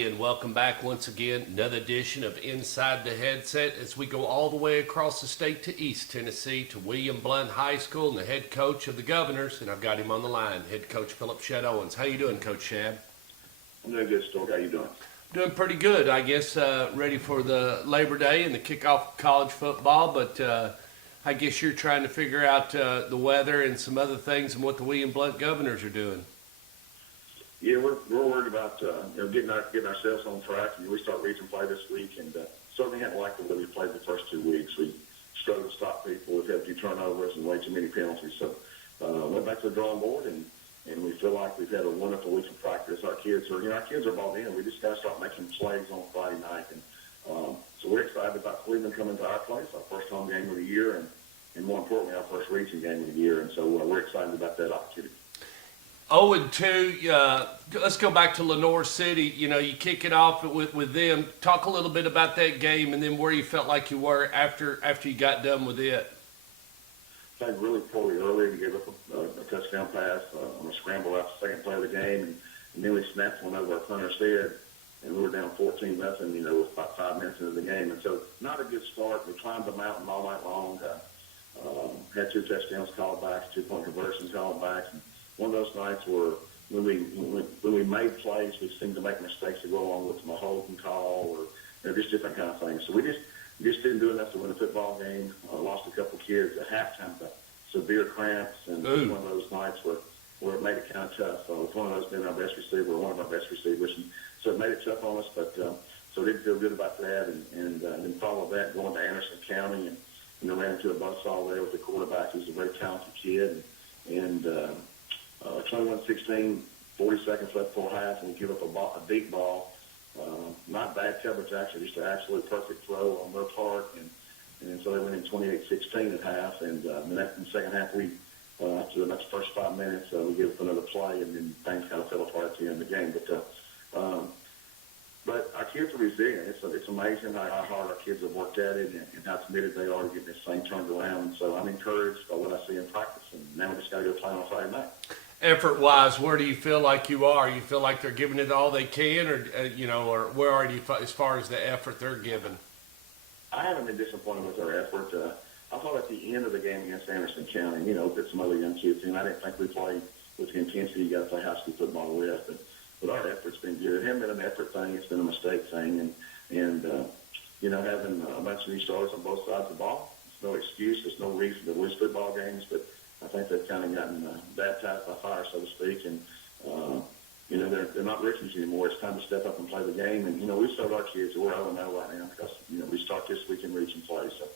everybody, and welcome back once again. Another edition of Inside the Headset as we go all the way across the state to East Tennessee to William Blount High School and the head coach of the Governors, and I've got him on the line, head coach Philip Shadowens. How you doing, Coach Shad? I'm doing good, Stork. How you doing? Doing pretty good, I guess. Ready for the Labor Day and the kickoff of college football, but I guess you're trying to figure out the weather and some other things and what the William Blount Governors are doing. Yeah, we're worried about getting ourselves on track. We start region play this week, and certainly hadn't liked the way we played the first 2 weeks. We struggled to stop people. We've had a few turnovers and way too many penalties. So went back to the drawing board, and we feel like we've had a wonderful week of practice. Our kids are bought in. We just got to start making plays on Friday night, and so we're excited about Cleveland coming to our place, our first home game of the year, and more importantly, our first region game of the year. And so we're excited about that opportunity. 0-2, let's go back to Lenoir City. You kick it off with them. Talk a little bit about that game and then where you felt like you were after you got done with it. Played really poorly early. We gave up a touchdown pass on a scramble after the second play of the game, and then we snapped one over our punter's head, and we were down 14-0, with about 5 minutes into the game. And so not a good start. We climbed the mountain all night long. Had 2 touchdowns called back, 2-point conversions called back. And one of those nights where when we made plays, we seemed to make mistakes to go along with a holding call or just different kind of things. So we just didn't do enough to win a football game. Lost a couple kids at halftime to severe cramps, and it was one of those nights where it made it kind of tough. With one of those being our best receiver, one of our best receivers, and so it made it tough on us. But so we didn't feel good about that, and then follow that going to Anderson County and ran into a buzzsaw there with the quarterback, who's a very talented kid, and 21-16, 40 seconds left for half, and we give up a deep ball. Not bad coverage, actually, just an absolute perfect throw on their part. And so they went in 28-16 at half. And in the second half, after the next first 5 minutes, we gave up another play, and then things kind of fell apart at the end of the game. But our kids are resilient. It's amazing how hard our kids have worked at it and how committed they are to getting this thing turned around. And so I'm encouraged by what I see in practice. And now we just got to go play on Friday night. Effort-wise, where do you feel like you are? You feel like they're giving it all they can, or where are you as far as the effort they're giving? I haven't been disappointed with our effort. I thought at the end of the game against Anderson County, that some other young kids, and I didn't think we played with the intensity you got to play high school football with. But our effort's been good. It hasn't been an effort thing. It's been a mistake thing. And having a bunch of new starters on both sides of the ball, it's no excuse. There's no reason to lose football games. But I think they've kind of gotten baptized by fire, so to speak. And, they're not rookies anymore. It's time to step up and play the game. And, we've told our kids we're 0-0 right now because, we start this week in region play. So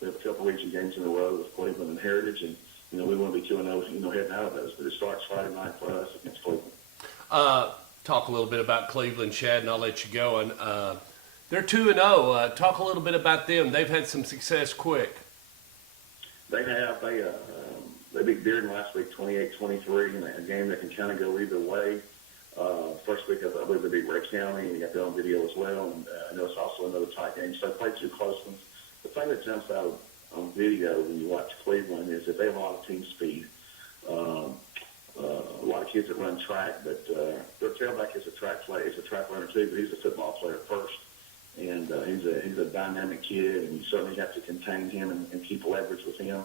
we have a couple region games in a row with Cleveland and Heritage. And, we want to be 2-0, heading out of those. But it starts Friday night for us against Cleveland. Talk a little bit about Cleveland, Shad, and I'll let you go. And they're 2-0. Talk a little bit about them. They've had some success quick. They have. They beat Bearden last week 28-23 in a game that can kind of go either way. First week, I believe they beat Ray County, and you got that on video as well. And I know it's also another tight game. So they played 2 close ones. The thing that jumps out on video when you watch Cleveland is that they have a lot of team speed. A lot of kids that run track, but their tailback is a track runner too, but he's a football player first. And he's a dynamic kid, and you certainly have to contain him and keep leverage with him.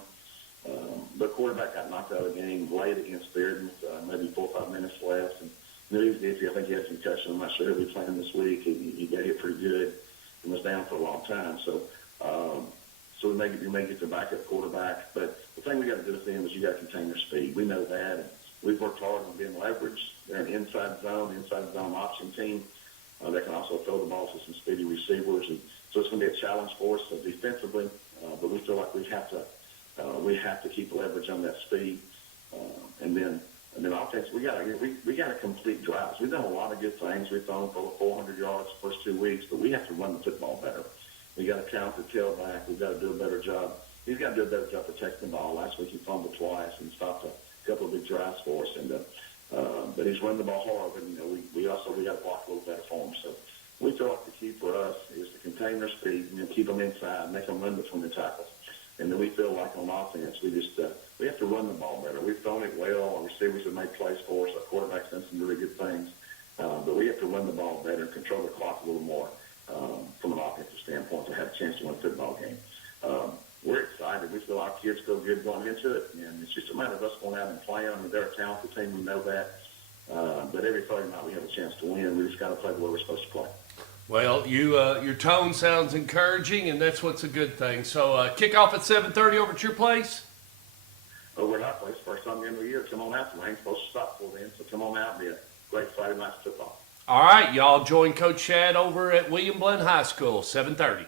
The quarterback got knocked out of the game late against Bearden with maybe 4 or 5 minutes left. And he was iffy. I think he had some concussion. I'm not sure he'll be playing this week. He got hit pretty good and was down for a long time. So we may get the backup quarterback. But the thing we got to do with them is you got to contain their speed. We know that. And we've worked hard on being leveraged. They're an inside zone option team. They can also throw the ball to some speedy receivers. And so it's going to be a challenge for us defensively. But we feel like we have to keep leverage on that speed. And then offense, we got to complete drives. We've done a lot of good things. We've thrown for 400 yards the first 2 weeks, but we have to run the football better. We got to count the tailback. We've got to do a better job. He's got to do a better job protecting the ball. Last week he fumbled twice and stopped a couple of big drives for us. And but he's running the ball hard. But we got to block a little better for him. So we feel like the key for us is to contain their speed and keep them inside, make them run between the tackles. And then we feel like on offense, we have to run the ball better. We've thrown it well. Our receivers have made plays for us. Our quarterback's done some really good things. But we have to run the ball better and control the clock a little more from an offensive standpoint to have a chance to win a football game. We're excited. We feel our kids feel good going into it, and it's just a matter of us going out and playing. I mean, they're a talented team. We know that. But every Friday night we have a chance to win. We just got to play the way we're supposed to play. Well, your tone sounds encouraging, and that's what's a good thing. So kickoff at 7:30 over at your place? Over at our place, first time in the year. Come on out. The rain's supposed to stop for then, so come on out and be a great Friday night football. All right, y'all join Coach Shad over at William Blenn High School, 7:30.